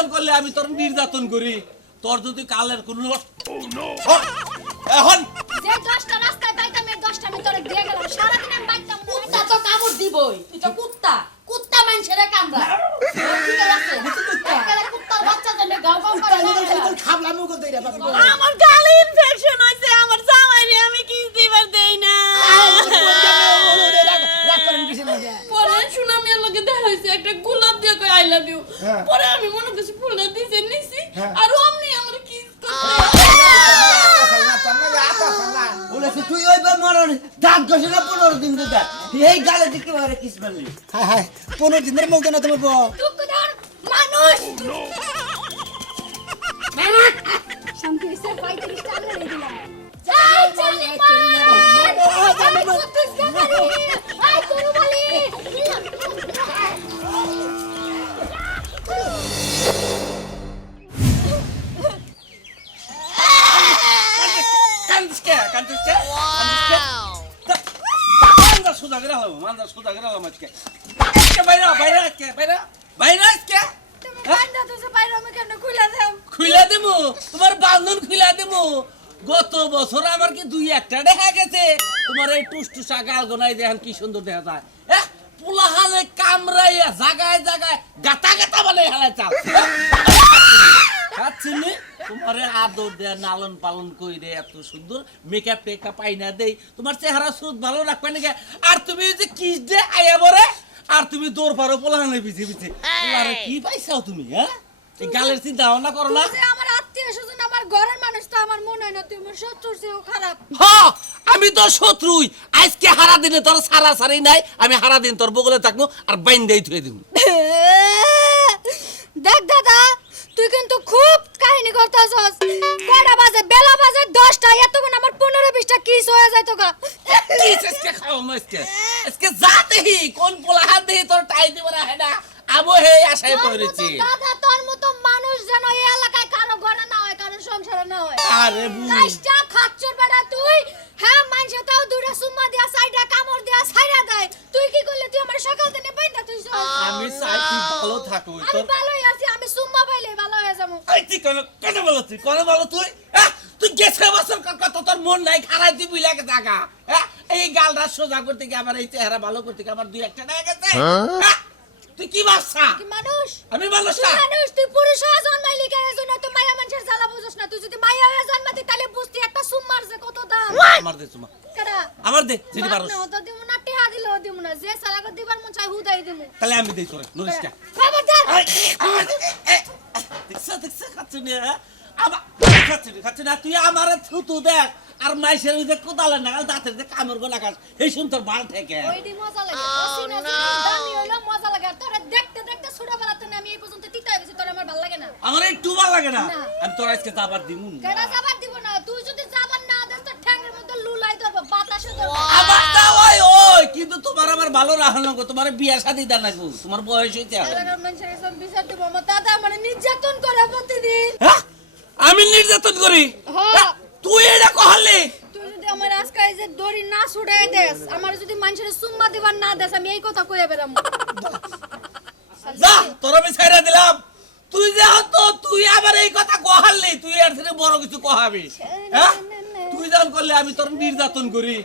যখন করলে আমি তোর নির্যাতন করি তোর যদি কালের কোন এখন যে 10টা রাস্তায় পাইতাম এই 10টা আমি তোরে দিয়ে গেলাম সারাদিন আমি বাইতাম কুত্তা তো কামড় দিবই তুই তো কুত্তা কুত্তা মানুষের কামড়া ঠিক আছে একেবারে কুত্তার বাচ্চা জন্য গাও গাও করে খাবলা মুখ দেই রে বাবা আমার গালে ইনফেকশন হইছে আমার জামাইরে আমি কিস দিবার দেই না পরে সুনামিয়ার লগে দেখা হইছে একটা গোলাপ দিয়ে কই আই লাভ ইউ পরে আমি মনে করছি ফুলটা দিছে নিছি আর অমনি আমার কিস বলেছি তুই ওইবার মরণ দাঁত ঘষে না 15 দিন ধরে এই গালে দিকে মারে কিস মারলি হ্যাঁ হ্যাঁ 15 দিনের মুখ না তোমার বউ টুকদার মানুষ শান্তি সে 35 টা আনলে দিলাম যাই চলে আমি কুত্তুস গাড়ি আই তোর বলি কান্দিসকে মান্দা সুদা গেলাম আজকে বাইরে তুমি কান্দা তো সে বাইরে আমি কেন খুলে দাও খুইলা দেবো তোমার বান্ধন খুইলা দেবো গত বছর আমার কি 2-1টা দেখা গেছে তোমার এই টুসটুসা গাল গোনাই দেখেন কি সুন্দর দেখা যায় পোলাহালে কামড়াইয়া জাগায় জাগায় গাতা গাতা বানাই হালাই চাল খাচ্ছিনি তোমারে আদর দেয়া লালন পালন কইরে এত সুন্দর মেকআপ টেকআপ আইনা দেই তোমার চেহারা সুদ ভালো রাখবে নাকি আর তুমি যে কিস দে আয়া বরে আর তুমি দৌড় পারো পোলাহানে বিছে বিছে আরে কি পাইছাও তুমি হ্যাঁ এই গালের চিন্তা ভাবনা করো না তুই আমার আত্মীয় স্বজন আমার ঘরের মানুষ তো আমার মনে হয় না তুই আমার শত্রুর চেয়েও খারাপ হ্যাঁ আমি তো শত্রুই আজকে হারা দিনে তোর সারা সারি নাই আমি হারা দিন তোর বগলে থাকবো আর বাইন্দাই থুয়ে দিব দেখ দাদা তুই কিন্তু খুব কাহিনী করতেছস কয়টা বাজে বেলা বাজে 10টা এতক্ষণ আমার 15-20টা কিস হয়ে যায় তোকা কিস আজকে খাও আজকে আজকে যাতে হি কোন পোলাহান দেহি তোর টাই দিব না হেডা আমো হে আশায় পড়েছি দাদা তোর মতো মানুষ যেন এই এলাকায় কারো ঘরে না হয় কারো সংসারে না হয় আরে বু কাজটা খাচ্ছর বেটা তুই হ্যাঁ মানুষে তাও দুটা সুম্মা দিয়া সাইডা কামড় দিয়া ছাইরা দেয় তুই কি করলি তুই আমার সকাল থেকে বাইন্দা তুই আমি চাই তুই ভালো থাকো আমি তোর ভালোই আছি আমি সুম্মা পাইলে ভালো হয়ে যাবো এই তুই কেন বলো তুই তুই গেছে বছর কত তোর মন নাই খারাই তুই বুঝলে গে জায়গা এই গালটা সোজা করতে গিয়ে আমার এই চেহারা ভালো করতে গিয়ে আমার 2-1টা দেখা গেছে তুই কি ভাবছা কি মানুষ আমি মানুষ তুই না মানুষ তুই পুরুষ হয়ে জন্মাইলি কেন জন্য তুই মায়া মানুষের জ্বালা বুঝছ না তুই যদি মায়া হয়ে জন্মাতি তাহলে বুঝতি একটা সুম্মার যে কত দাম আমার দে তোমা কেডা আমার দে যদি পারোস না তো দিমু না টিহা দিলো দিমু না যে সারা কর দিবার মন চাই হুদাই দিমু তাহলে আমি দেই তোরে নুরিসটা খবরদার দেখছ খাচ্ছি না আমার খাচ্ছি না তুই আমারে থুতু দেখ আর মাইশের ওই যে কোদালের নাগাল দাঁতের যে কামড় গো লাগাস এই শুন তোর বাল থেকে ওইডি মজা লাগে অসিনা দামি হলো মজা লাগে তোরে দেখতে দেখতে ছোটবেলাতে আমি এই পর্যন্ত তিতা হয়ে গেছি তোর আমার ভালো লাগে না আমার একটু ভালো লাগে না আমি তোর আজকে যাবার দিমু কেডা যাবার দিব না তুই যদি যাবার না দেস তো ঠ্যাঙ্গের মধ্যে লুলাই ধরবে বাতাসে ধরবে আবার না ওই কিন্তু তোমার আমার ভালো রাখল না গো তোমার বিয়া শাদী দেন না গো তোমার বয়স হইছে এলাকার মানুষের সব বিচার দেব আমার দাদা মানে নির্যাতন করে প্রতিদিন আমি নির্যাতন করি হ্যাঁ তুই এটা কহলে তুই যদি আমার আজকে এই যে দড়ি না ছুড়াই দেস আমার যদি মানুষের সুম্মা দিবার না দেস আমি এই কথা কইয়া বেরাম যা তোর আমি ছাইরা দিলাম তুই যা তো তুই আবার এই কথা কহালি তুই এর থেকে বড় কিছু কহাবি হ্যাঁ তুই যখন করলে আমি তোর নির্যাতন করি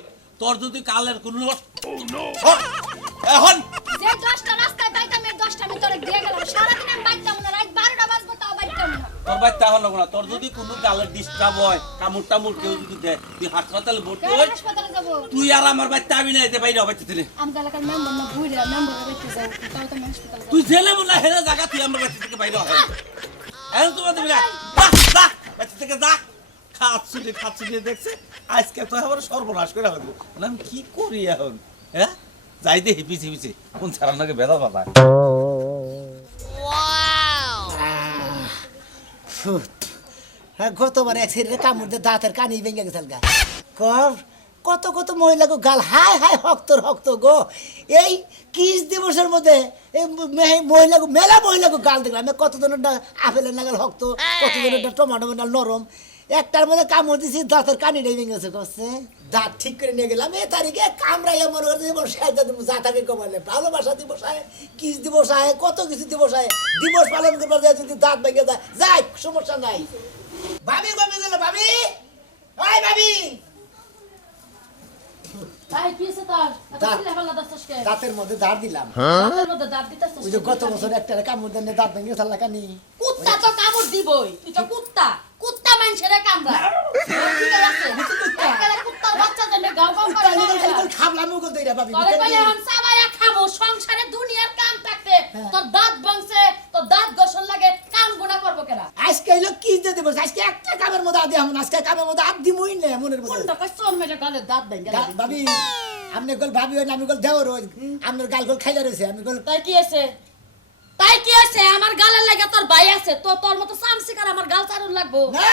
তোর যদি কালের কোন এখন যে 10টা রাস্তায় পাইতাম এই 10টা আমি তোরে দিয়ে গেলাম সারাদিন আমি বাইতাম না রাত 12টা বাজবো তাও বাইতাম না তোর বাচ্চা হলো না তোর যদি কোনো গালের ডিস্টার্ব হয় কামড় টামড় কেউ যদি দেয় তুই হাসপাতালে ভর্তি হই হাসপাতালে যাব তুই আর আমার বাচ্চা আমি না যেতে বাইরে বাচ্চা দিলে আমি এলাকার মেম্বার না ঘুরে মেম্বার বাইতে যাও তাও তো হাসপাতালে তুই জেলে মনে হেরে জায়গা তুই আমার বাচ্চা থেকে বাইরে হয় এখন তোমার তুমি যা বাচ্চা থেকে যা খাচ্ছি দেখছে আজকে তো আমার সর্বনাশ করে হবে আমি কি করি এখন হ্যাঁ যাই দেখি পিছিয়ে পিছিয়ে কোন ছাড়ার নাকি বেদা পাতা হ্যাঁ গতবার এক সিরে কামড় দিয়ে দাঁতের কানি ভেঙে গেছে কত কত মহিলা গো গাল হাই হাই হক্ত গো এই কিস দিবসের মধ্যে এই মহিলা মেলা মহিলা গো গাল দেখলাম কত জনের আপেলের নাগাল হক্ত কত জনের টমাটো নাগাল নরম একটার মধ্যে কামড় দিছি দাঁতের কানি ভেঙে গেছে করছে দাঁত ঠিক করে নিয়ে গেলাম এ তারিখে কামড়াইয়া মনে করে দিব সাহায্য দিব যা থাকে কমালে ভালোবাসা দিবস আয় কিস দিবস আয় কত কিছু দিবস আয় দিবস পালন করবার যায় যদি দাঁত ভেঙে যায় যাই সমস্যা নাই ভাবি কমে গেল ভাবি ওই ভাবি ভাই কি হইছে তোর এত দাঁত। চিল্লাপাল্লা দাস্তাস কে দাঁতের মধ্যে দাঁত দিলাম দাঁতের মধ্যে দাঁত দিতাছিস ওই যে গত বছর একটা কামড় দেন দাঁত ভেঙে গেছে কানি কুত্তা তো কামড় দিবই তুই তো কুত্তা কুত্তা মানুষের কামড়া ঠিক আছে একেবারে কুত্তার বাচ্চা জন্য গাও গাও করে মরে। খাবলাম মুখ দইরা ভাবি তোরে বলে হন সাবায়া খামো সংসারে দুনিয়ার কাম থাকতে তোর দাঁত ভাঙছে তোর দাঁত গোসল লাগে কাম গুণা করবো কেনা আজকে হইলো কি দিয়ে দেবো আজকে একটা কামের মধ্যে আদি আমি আজকে কামের মধ্যে আদি মুই না মনের মধ্যে কোনটা কষ্ট মেরে গালে দাঁত ভেঙে গেল ভাবি আপনি গল ভাবি হই না আমি গল দেওর হই আপনার গাল গল খাইলা রইছে আমি গল তাই কি আছে তাই কি আছে আমার গালের লাগে তোর ভাই আছে তো তোর মতো সামসিকার আমার গাল চারুন লাগবো না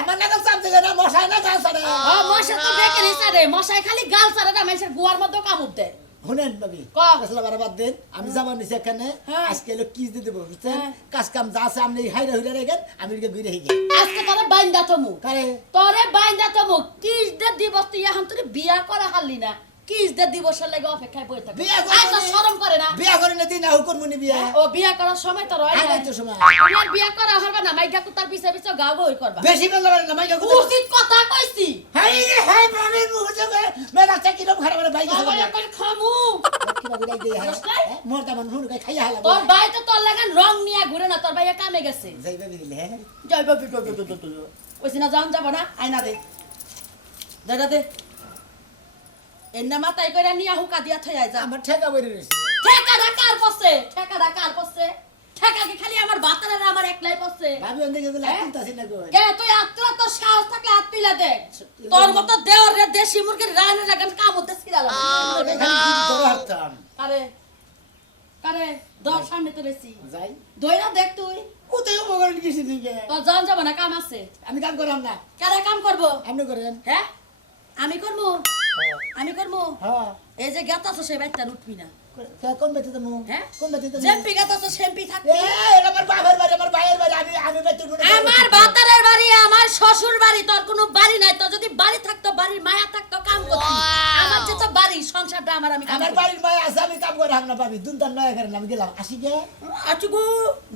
আমার না গাল চামতে না মশাই না গাল ছাড়ে ও মশা তো দেখে নিছে রে মশাই খালি গাল চারে না মানুষের গুয়ার মধ্যে কামড় দেয় শুনেন ভাবি ক। আসলে বারবার দেন আমি যাবার নিচে এখানে হ্যাঁ। আজকে হলো কি দিয়ে দেবো বুঝছেন হ্যাঁ। কাজ কাম যা আছে আপনি হাইরা হইরা রেখেন আমি এদিকে ঘুরে হেগে আজকে তোরে বাইন্দা থমু কারে তোরে বাইন্দা থমু কিস দে দিবস তুই এখন তুই বিয়া করা হারলি না কিস দে দিবসের লাগে অপেক্ষায় বসে থাকবি বিয়া আয় তো শরম করে না বিয়া করে না দিন আহ করবো নি বিয়া ও বিয়া করার সময় তোর হয় আয় না নাই তো সময়। বিয়ার বিয়া করা হবে না মাইকা কুতার পিছে পিছে গাও গই করবা বেশি বেলা না মাইকা কথা উচিত কথা কইছি হাই রে হাই মামির মুখ থেকে মেরা চাকি রম খারাপ ভাই বাবা এখন খামু মোর দামান হুন খাই খাইয়া হালা তোর ভাই তো তোর লাগান রং নিয়ে ঘুরে না তোর ভাইয়া কামে গেছে যাইবা দিলে হ্যাঁ জয় বাবু ওইসি না যান যাব না আয়না দে দাদা দে এন্না মাথায় কইরা নিয়া হুকা দিয়া থই আই যা আমার ঠেকা বইরে রইছে ঠেকাটা কার পছে ঠেকাটা কার পছে ঠেকা কি খালি আমার বাতারের আমার একলাই পছে ভাবি অন্ধে গেলে চিন্তাছি না গো কে তুই আত্রা তো সাহস থাকলে হাত পিলা দেখ তোর মতো দেওর রে দেশি মুরগির রানে লাগান কাম হতে ছিলাম ধরে হারতাম আরে আরে দর সামনে তো রেছি যাই দইরা দেখ তুই কোথায় উপকরণ কিছু দিকে তোর জান যাব না কাম আছে আমি কাম করাম না কারা কাম করব আপনি করেন হ্যাঁ আমি করবো আমি করবো হ্যাঁ এই যে গাতাছো সে বাইতা উঠবি না কোন বেতে তুমি হ্যাঁ কোন বেতে তুমি জেম্পি গাতাছো সেম্পি এ থাকবি এটা আমার বাবার বাড়ি আমার ভাইয়ের বাড়ি আমি বেতে আমার বাতারের বাড়ি আমার শ্বশুর বাড়ি তোর কোনো বাড়ি নাই তোর যদি বাড়ি থাকতো বাড়ির মায়া থাকতো কাম করতি আমার যে তো বাড়ি সংসারটা আমার আমি কাম আমার করি। বাড়ির মায় আছে আমি কাম করাম না পাবি দুনটার নয় করেন আমি গেলাম আসি গে আচুগু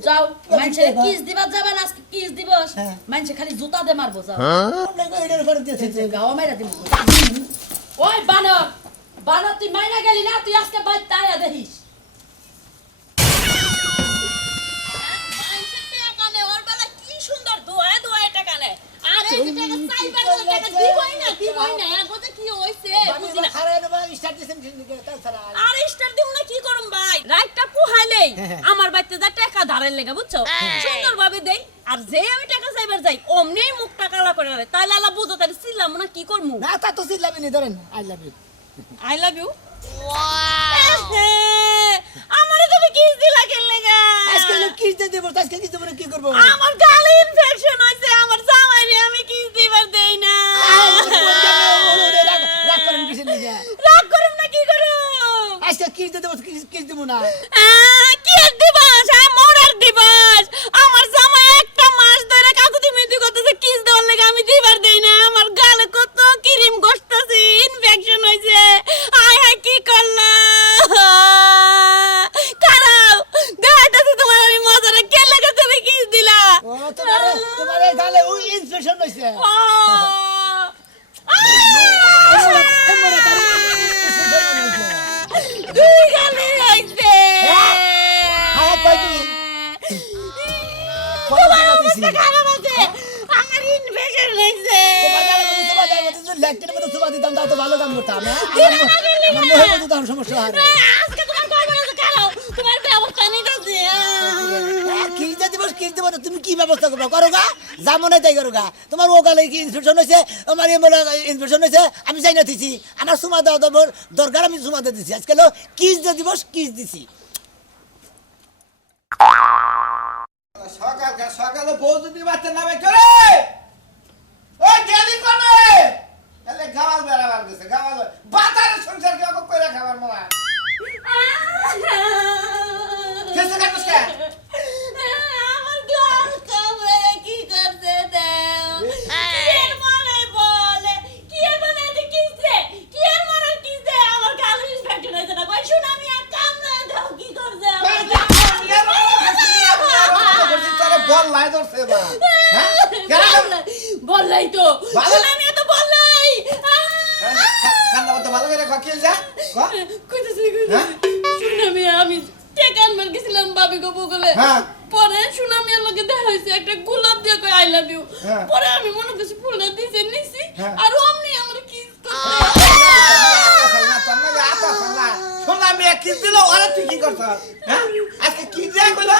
যাও মানুষে কিস দিবা যাবেন আজকে কিস দিবস হ্যাঁ। মানুষে খালি জুতা দে মারবো যাও আপনি কই এটার করে দিয়েছে গাও মাইরা দিব ওই বানর বানর তুই মাইনা গেলি না তুই আজকে বাইর তাইয়া দেখিস আমার বাড়িতে যা টাকা ধারের লেগে বুঝছো সুন্দর ভাবে দেই আর যে আমি টাকা চাইবার যাই অমনি মুখটা কালা করে রে তাইলে আলা বুঝো তাহলে ছিলাম না কি করমু না তা তো সিলাবি নি ধরেন I love you I love you আমারে তুমি কিস দিলা কেন লাগা আজকে কিস দিয়ে দেব আজকে কিস দেব কি করব আমার গালে ইনফেকশন হইছে আমার জামাইরে আমি কিস দিবার দেই না রাগ করেন কিসের লিগা রাগ করুম না কি করুম আজকে কিস দিয়ে দেব কিস দেব না কি আর দিবাস মরার দিবাস আমার জামাই একটা মাস ধরে কাকুতি মিনতি করতেছে কিস দেওয়ার লাগে আমি দিবার দেই না আমার গালে কত ক্রিম গসতাছে ইনফেকশন হইছে আয় হায় কি করলাম খারাপ দেখাইতেছি তোমার আমি মজাটা কে লাগে তুমি কিস দিলা ও তোমার এই গালে ওই ইনফেকশন হইছে দুই গালে হইছে হ্যাঁ কইবি তোমার অবস্থা খারাপ আছে আমার ইনফেকশন হইছে তোমার গালে মতো তোমার গালে মতো ল্যাকটের মতো তোমার দিতাম দাও তো ভালো কাম করতাম হ্যাঁ আমার মোহে মতো দাম সমস্যা হয় আজকে তোমার কয়বার আছে খারাপ তোমার ব্যবস্থা নিতেছি কিস দিব তুমি কি ব্যবস্থা করবা করো গা জামনে তাই করো গা তোমার ও গালে কি ইনফেকশন হয়েছে আমার ইনফেকশন হয়েছে আমি যাই না দিছি আমার সুমা দেওয়া দেবর দরকার আমি সুমা দিয়ে দিছি আজকে কিস দিয়ে দিব কিস দিছি সকালে বউ যদি বাচ্চা নামে চলে ওই গেলি কোনে তাহলে গাওয়াল বেড়াবার গেছে গাওয়াল বাতারের সংসার কি অক কইরা খাবার মামা কেসে কাটছ কে আমার গাল কামড়ে কি করছে দাও বললাই ধরছে বা হ্যাঁ কেন বললাই তো ভালো? আমি তো বললাই কান্না করতে ভালো করে কি যা কইতেছি হ্যাঁ? শুনামি আমি টেকান মার গেছিলাম বাবি গো বগলে হ্যাঁ। পরে শুনামি আর লগে দেখা হইছে একটা গোলাপ দিয়ে কই আই লাভ ইউ হ্যাঁ। পরে আমি মনে করছি ফুলটা দিছে নিছি হ্যাঁ। আর অমনি আমার কিস করতে শোন আমি কিস দিল ওরা তুই কি করছ হ্যাঁ আজকে কি দেয়া কইলা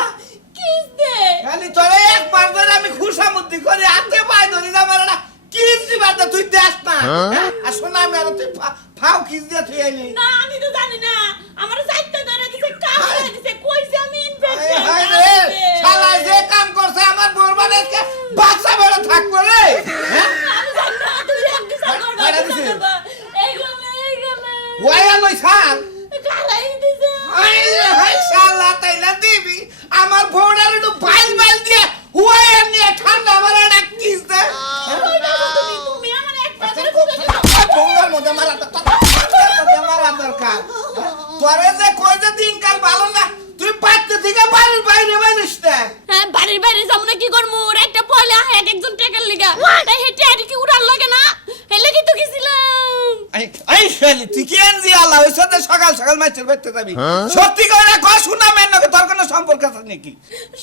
কিস দে খালি তোরে একবার ধরে আমি খুশামুদ্দি করে হাতে পায় ধরি না মারা কিস দিবার তো তুই দেখ না হ্যাঁ আর শোন আমি আর তুই ফাও কিস দিয়ে তুই আইলি না আমি তো জানি না আমার সাইডটা ধরে দিছে কামড়ে দিছে কইছে আমি ইনফেকশন হায় রে শালা যে কাম করছে আমার বরবাদ আজকে বাচ্চা বেড়া থাকবো রে হ্যাঁ আমি জানি না তুই একদিন করবা বাইরে দিছে। এইগুলো ওয়া নই সাল কালাই দিছে হাই হাই শালা তাই না দিবি আমার বউডার একটু বাইল বাইল দিয়ে ওয়া নিয়ে ঠান্ডা আমার একটা কিস দে তুমি আমার একবার করে বউডার মধ্যে মারা দরকার তোরে যে কই যে দিনকাল ভালো না তুই পাঁচটা থেকে বাড়ির বাইরে বাইরিস না হ্যাঁ বাড়ির বাইরে যাবো না কি করবো একটা পয়লা এক একজন টেকার লিগা তাই হেঁটে আর কি উড়ার লাগে না হেলে কি তো গেছিলাম এই শালি তুই কি এনজি আল্লাহ ওই সাথে সকাল সকাল মাছের বাইতে যাবি সত্যি করে কই শুনা মেন নাকি তোর কোনো সম্পর্ক আছে নাকি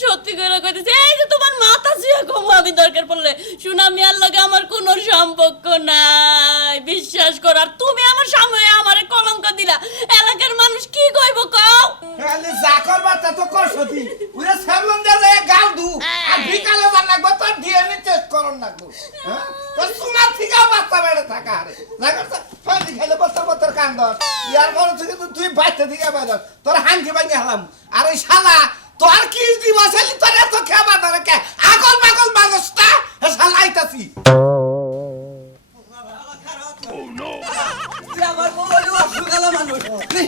সত্যি করে কইতেছি এই যে তোমার মাথা ছুঁয়ে কমু আমি দরকার পড়লে সুনামি আর লগে আমার কোনো সম্পর্ক নাই বিশ্বাস কর আর তুমি আমার সামনে আমারে কলঙ্ক দিলা এলাকার মানুষ কি কইব কও খালি জাকর বাচ্চা তো করছতি ওরে সাবলন দে গাল দু আর বিকালে জান লাগবে তোর ডিএনএ টেস্ট করন লাগবে হ্যাঁ তোর সুনা থেকে বাচ্চা বেড়ে থাকা আরে জাকর ফাঁদি খাইলে বছর বছর কান্দ ইয়ার মনে থেকে তুই বাইতে দিকে বাইর তোর হাঙ্কি ভাঙি হলাম আর ওই শালা তোর কি দিবসালি তোর এত খাবা ধরে কে আগল পাগল মানুষটা শালা আইতাছি আমার বড় অসুগাল মানুষ তুই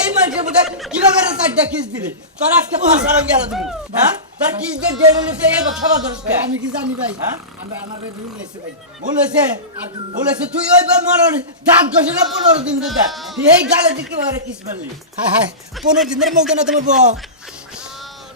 এই মানুষের মধ্যে কিভাবে চারটা কিস দিলি তোর আজকে পাঁচারং গেল তুমি হ্যাঁ তোর কিস দিয়ে জেনে নিতে এই খাবার ধরস আমি কি জানি ভাই হ্যাঁ? আমার ভুল হয়েছে ভাই বলেছে তুই ওই মরণ দাঁত ঘষে না 15 দিন ধরে এই গালে দিকে কিভাবে কিস মারলি হায় হায় 15 দিনের মুখ না তোমার বউ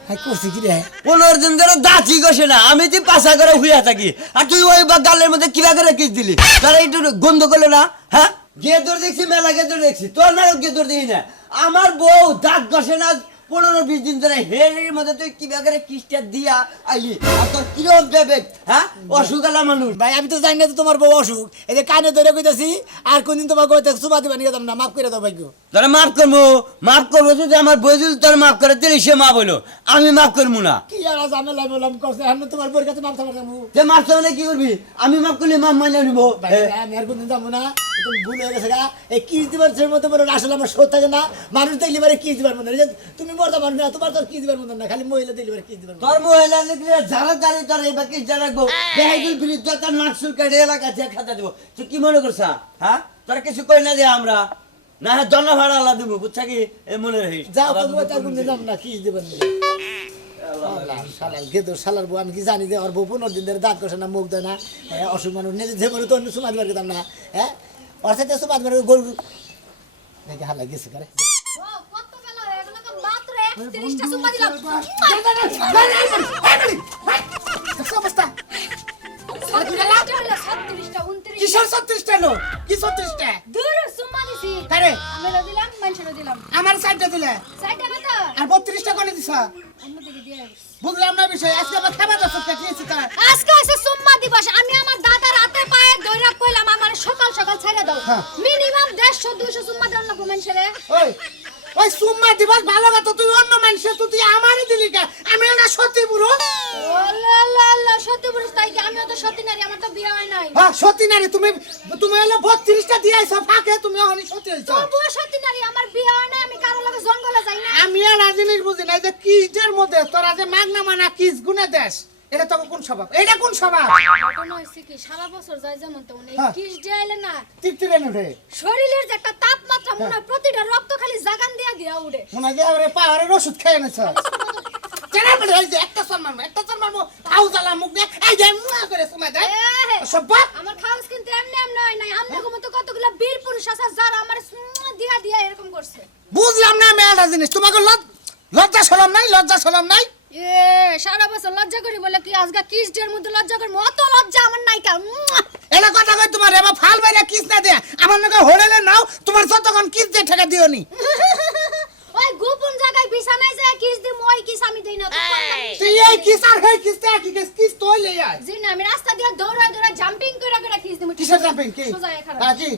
হায় করছি কি রে 15 দিন ধরে দাঁতই ঘষে না আমি তুই পাশা করে হুইয়া থাকি আর তুই ওই গালের মধ্যে কিভাবে কিস দিলি তারা একটু গন্ধ করলে না হ্যাঁ গেদর দেখছি মেলা গেদর দেখছি তোর না গেদর দেখি না আমার বউ দাঁত ঘষে না 15-20 দিন ধরে হেরের মধ্যে তুই কিভাবে কিসটা দিয়া আইলি আর তোর কিরম দেবে হ্যাঁ অসুগালা মানুষ ভাই আমি তো জানি না তো তোমার বউ অসুখ এই যে কানে ধরে কইতাছি আর কোনদিন তোমার কইতে সুবা দিবা নিয়ে দাম না মাফ করে দাও ভাইগো তোরা মাফ করবো যদি আমার বই যদি তোর মাফ করে দিলি সে মা বলো আমি মাফ করবো না কি আর ঝামেলা বললাম করছে আমি তোমার বউর কাছে মাফ চাইতে যাবো যে মাফ চাইলে কি করবি আমি মাফ করলে মাফ মানে নিবো ভাই আমি আর কোনদিন যাবো না তুমি ভুল হয়ে গেছে গা এই কিস দিবার সে মতো বড় আসলে আমার শোধ থাকে না মানুষ দেখলি বারে কিস দিবার মতো না। তুমি মরতে পারো না তোমার তো কিস দিবার মতো না খালি মহিলা দেখলি বারে কিস দিবার মতো তোর মহিলা দেখলে যারা দাঁড়িয়ে তোর এই বাকি যা রাখবো বেহাইগুল বিরুদ্ধে তোর নাকসুল কেটে এলাকা যে খাতা দেবো তুই কি মনে করছা হ্যাঁ তোর কিছু কই না দে আমরা না হ্যাঁ জন্য ভাড়া আল্লাহ দেবো বুঝছা কি এ মনে রাখিস যাও তোমার তার কোনদিন যাম না কিস দিবার না শালার গেদর শালার বউ আমি কি জানি যে ওর বউ 15 দিন ধরে দাঁত কষে না মুখ দেয় না অসুখ মানুষ নিজে যে মনে তো অন্য সমাজ বার করতাম না হ্যাঁ ওর সাথে সমাজ বার গরু দেখে হালা গেছে করে কত বেলা হয়ে গেল মাত্র 31টা সুম্মা দিলাম কিসের 36টা নো কি 36টা দূর সুম্মা দিছি কারে আমরা দিলাম মানুষের দিলাম আমার সাইডটা দিলে সাইডটা না তো আর 32টা করে দিছ অন্যদিকে দিয়ে বুঝলাম না বিষয় আজকে আবার খাবার দছ কেটেছি তা আজকে আছে সুম্মা দিবস আমি আমার দাদার হাতে পায়ে দইরা কইলাম আমার সকাল সকাল ছাইরা দাও হ্যাঁ। মিনিমাম 150 200 সুম্মা দেন না মানুষেরে ওই সুম্মা দিবস ভালো কথা তুই অন্য মানুষের তুই আমারই দিলি কে আমি না সত্যি বুড়ো আল্লাহ সত্যি বলিস তাই কি আমিও তো সত্যি নারী আমার তো বিয়ে হয় নাই হ্যাঁ সত্যি নারী তুমি হলো 32টা দিয়াইছো ফাঁকে তুমি ওখানে সত্যি হইছো তোর বউ সত্যি নারী আমার বিয়ে হয় নাই আমি কারো লগে জঙ্গলে যাই না আমি আর জিনিস বুঝি না যে কিসের মধ্যে তোরা যে মাগনা মানা কিস গুনে দেশ এটা তো কোন স্বভাব এটা কোন স্বভাব কোনো হইছে কি সারা বছর যায় যেমন তো এই হ্যাঁ। কিস যাইলে না টিকটিরে নুঠে শরীরের যে একটা তাপমাত্রা মনে হয় প্রতিটা রক্ত খালি জাগান দিয়া উড়ে মনে হয় যে আরে পাওয়ারের ওষুধ খেয়ে এনেছ চেনা পড়ে এই যে একটা সম্মান আউ জ্বালা মুখ দিয়ে এই যে মুয়া করে সময় দেয় সব আমার খাওয়াস কিন্তু এমনি হয় নাই আমনে মতো কতগুলা বীর পুরুষ আছে যারা আমার দিয়া এরকম করছে বুঝলাম না মেয়েটা জিনিস তোমাকে লজ্জা শরম নাই সারা বছর লজ্জা করি বলে কি আজকে কিস ডের মধ্যে লজ্জা করি অত লজ্জা আমার নাই কা এটা কথা কই তোমার এবার ফাল বাইরে কিস না দে আমার নাকি হোড়েলে নাও তোমার যতক্ষণ কিস দিয়ে ঠেকা দিও নি ওই গোপন জায়গায় বিছানায় যায় কিস দি মই কিস আমি দেই না তো তুই এই কিস আর হে কিস তে কি কিস তোই লে আয় জি না আমি রাস্তা দিয়ে দৌড়া জাম্পিং করে কিস দিমু কিসের জাম্পিং কি সোজা এখানে কি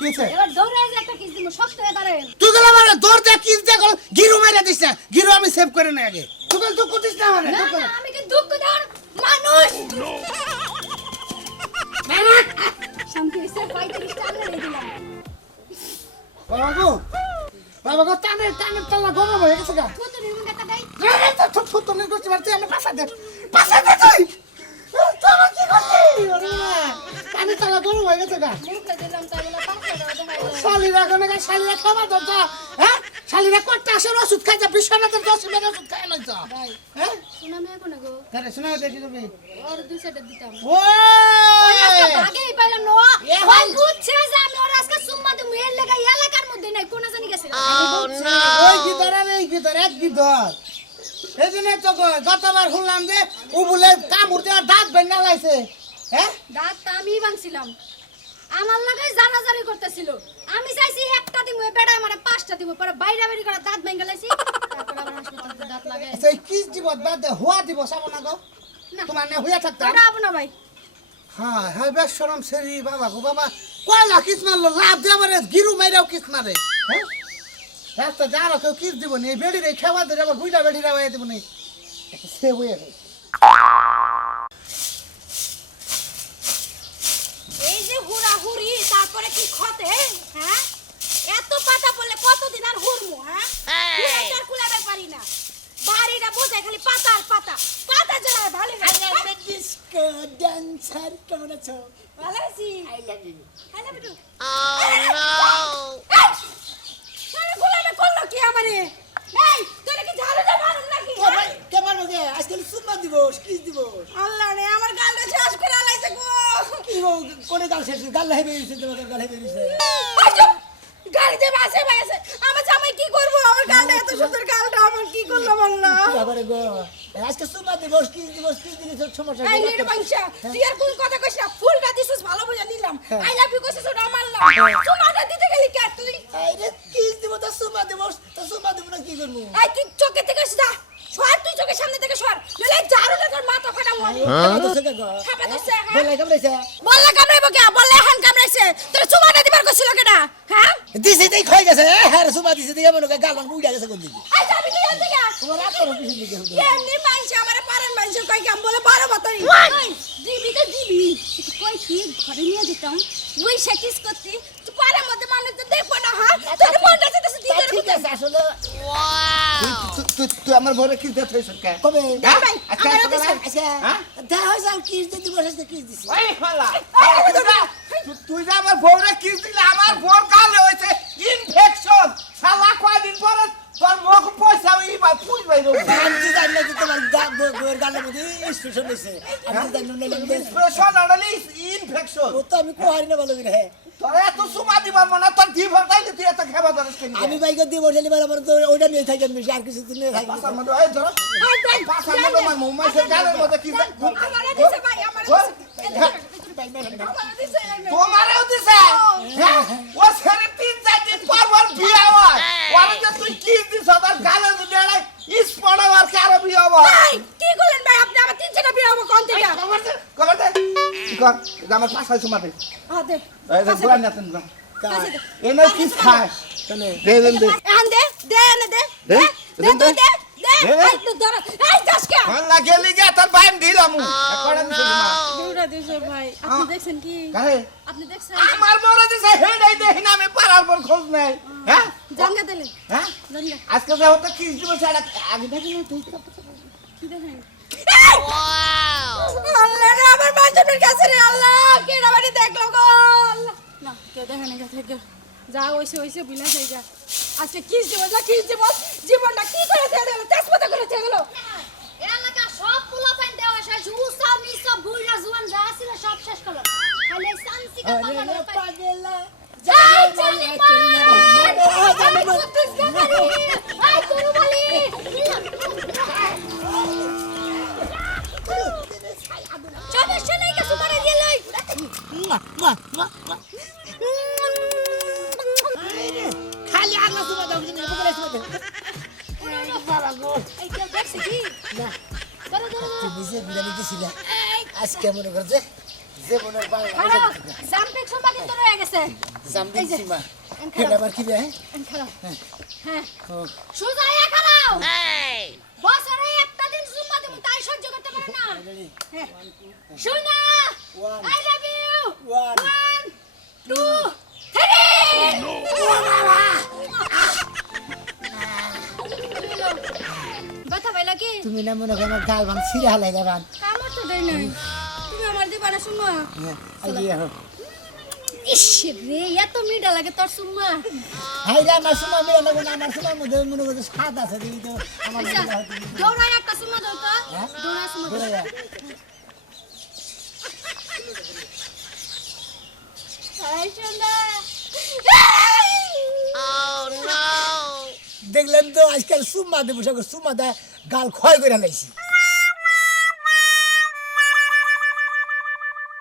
কিসে এবার দৌড়ে যে একটা কিস দিমু শক্ত হয়ে দাঁড়ায় তুই গেলে মানে দৌড় দে কিস দে গল গিরু মাইরা দিছ না গিরু আমি সেভ করে না আগে তুই গেল তো কুতিস না মানে না না আমি কি দুঃখ দেওয়ার মানুষ শান্তি এসে 35 টাকা দিয়ে দিলাম বাবা গো টানে টানে টালা গরম হয়ে গেছে গা কত নির্মম একটা গাই তো ছোট নে করতে পারছি আমি পাছা দে তুই তোরা কি করলি ওরে টানে টালা গরম হয়ে গেছে গা মুখে দিলাম তাই বলে পাঁচটা দাও দেখাইলাম শালিরা কোনে গা শালিরা খাবার দাও তো হ্যাঁ শালিরা কত আসে ওষুধ খাইতে বিছানাতে 10 মিনিট ওষুধ খায় না তো ভাই হ্যাঁ শোনা না কোন গো আরে শোনা দেখি তুমি আর দুই সেটা দিতাম ওই ওই আজকে ভাগেই পাইলাম না এখন- ভাই বুঝছে যে আমি ওর আজকে সুম্মা দিমু এর লাগা এলাকার মধ্যে নাই কোন জানি গেছে ওই গিটার আর এই গিটার এক গিটার এই জন্য তো গতবার শুনলাম যে ও বলে কামড় দেওয়ার দাঁত ভেঙে লাইছে হ্যাঁ দাঁত আমি ভাঙছিলাম আমার লাগাই জানাজানি করতেছিল আমি চাইছি একটা দিমু এ বেড়া আমারে পাঁচটা দিব পরে বাইরে বাইরে করে দাঁত ভেঙে লাইছি তারপর আবার হাসপাতালে দাঁত লাগাই সেই কিস দিব বাদ দে হুয়া দিব সাবো না গো না তোমার না হুয়া থাকতাম ওটা আবো না ভাই হ্যাঁ হ্যাঁ বেশ শরম সেরি বাবা গো বাবা কয়লা কিস মারলো লাভ দিয়ে আমার গিরু মাইরাও কিস মারে হ্যাঁ রাস্তা যারা কেউ কিস দিব নি এই বেড়ি রে খাওয়া ধরে আবার বুইটা বেড়ি রে দিব নি সে হয়ে গেছে এই যে হুড়াহুড়ি তারপরে কি খতে হ্যাঁ এত পাতা পড়লে কতদিন আর হুড়মু হ্যাঁ কুলাইতে কুলাবে পারি না বাড়িটা বোঝায় খালি পাতা আর পাতা পাতা জ্বালায় ভালো লাগে ডিস্কো ডান্সার কেমন আছো ভালো আছি I love you I love you তোরে গুলামে করলো কি আমারে এই তোরে কি ঝাড়ু দে মারুম নাকি হ্যাঁ? কেমন হবে আজকাল সুম্মা দিব কিস দিব আল্লাহ রে আমার গালটা শেষ করে আলাইছে গো কি গো কোনে গাল শেষ গাল হেবে গেছে তোমাদের গাল হেবে গেছে আজো গাড়িতে বাসে বাইছে আমার জামাই কি করব আমার গালটা এত সুন্দর গালটা আমার কি করলো বলনা বাবারে গো আজকে সুম্মা দিব কিস দিলে সব সমস্যা এই নিরে বাঞ্চা তুই আর কোন কথা কইছ না ফুলটা দিছিস ভালো বুঝা নিলাম আই লাভ ইউ কইছিস ওটা মারলাম তোমাটা দিতে গেলি কে তুই এই রে কিস দিব তো সুম্মা দিব না কি করব এই কি চোখে থেকে যা সর তুই চোখের সামনে থেকে সর নলে জারু না তোর মাথা ফাটা মনি ছাপা দিছে হ্যাঁ বলে কামড়াইছে বললা কামড়াইবো কে বললে এখন কামড়াইছে তোর চুমাটা দিবার কইছিল কেডা হ্যাঁ দিছে তাই খাই গেছে হ্যাঁ সুম্মা দিছে দিকে মনে গাল বুইড়া গেছে কোন দিকে আই যাবি তুই আনতে গা তোমার আত্মর কিছু দিকে এমনি মাইছে আমারে পারেন মাইছে কই কাম বলে 12 বাতারি দিবি তো দিবি কই কি ঘরে নিয়ে দিতাম ওই শেকিস করতি তুই পারের মধ্যে মানুষ তো দেখবো না হ্যাঁ তোর মনটা যেতেছে দিকে ঠিক আছে আসলে তুই আমার ঘরে কিস দিতে হইছ কে কবে ভাই, আচ্ছা আমারও দিছে। আচ্ছা দা হইছ আর কিস দিতে বসে কিস দিছি ওই শালা তুই যে আমার বউরে কিস দিলে আমার বউর গালে হইছে ইনফেকশন শালা কয়দিন পরে তোর মুখ পয়সা ইবা ফুল বাইরো আমি তো জানি না যে তোমার বউয়ের গালের মধ্যে স্পেশাল হইছে আমি তো জানি না ইনফেকশন আনালি ইনফেকশন ও তো আমি কোহারি না ভালো করে হ্যাঁ তোর এত সুমা দিবার মনে তোর দিবার তাইলে তুই এত খাবার দাস কেন আমি বাইকে দিয়ে বসে বার আমার তো ওইটা নিয়ে থাকি আমি বেশি আর কিছু তো নিয়ে থাকি পাশার মধ্যে এই ধর পাশার মধ্যে আমার মুম্বাই গালের মধ্যে কি আমারে দিছে ভাই আমারে দিছে আমারে দিছে তোমারও দিছে হ্যাঁ ও ছেড়ে 3-4 দিন পর বিয়ে হয় ওরে যে তুই কি দিছ তোর গালের মধ্যে ইস পড়াবার কারো বিয়ে হবে ভাই কি করলেন ভাই আপনি আমার 3 বিয়ে হবে কোন থেকে কবার দে কি কর এটা আমার পাশায় সুমা দে দে এই যে বুড়া না তুমি এনে কি খায় দে দে আন দে দে এনে দে দে, দে দে, দে দে দে। এই তো ধর এই দাসকা ভালো গেলি গে তোর বাইম দিলাম একড়া দিছ না দৌড়া দিছে ভাই আপনি দেখছেন কি কাহে আপনি দেখছেন আমার বড় দিছে হেডাই দেখি না আমি পারার পর খোঁজ নাই হ্যাঁ জাঙ্গা দিলেন হ্যাঁ জাঙ্গা আজকে যে হতো কি দিব সেটা আগে দেখি না তুই কি দেখেন আল্লাহ রে আমার বান্ধবীর কাছে রে আল্লাহ কেডা বাড়ি দেখলো গো আল্লাহ না কেউ দেখে না গেছে কেউ যা হইছে বিলা যাই যা আজকে কিস দিব জীবনটা কি করে দিয়ে দিল তেজপাতা করে দিয়ে গেল এলাকা সব পোলা পাইন দেওয়া শেষ উসা মিসা বুইরা জুয়ান যা ছিল সব শেষ করলো খালি সানসি কা পাগলা পাগলা যাই চলি আমি কুতুস গাড়ি আই গরু বলি খালি আগলা সুমা দাও কিন্তু বলে সুমা দাও বাবা গো এই কেউ দেখছে কি না ধরো ধরো ধরো তুমি যে বিরিয়ানি দিছিলা আজকে মনে করছে যে মনের বাংলা খারাপ জাম্পিং সুমা কিন্তু রয়ে গেছে জামদি এই যে, সীমা আমি কেন খারাপ আবার কি বে খারাপ হ্যাঁ ও সুজাইয়া খারাপ বছরে একটা দিন সুমা দেব তাই সহ্য করতে পারে না হ্যাঁ সোনা One. I love you One. 1 2 3 ব্যথা পাইলা কি তুমি না মনে করো আমার গাল ভাঙ ছিঁড়ে হালাইলা ভান আমার তো দেই নাই তুমি আমার দিবা না সুমা আইয়া হো ইস রে এত মিঠা লাগে তোর সুমা হাই রে আমার সুমা মিলে লাগো না আমার সুমা মধ্যে মনে করছে স্বাদ আছে দিই তো আমার আচ্ছা, মিলে হয়তো দৌড়ায় একটা সুমা দাও তো হ্যাঁ? দৌড়ায় সুমা দাও ধরে যা। এই সোনা দেখলেন তো আজকাল সুমা দেবো সঙ্গে সুমা দেয় গাল ক্ষয় করে লাইছি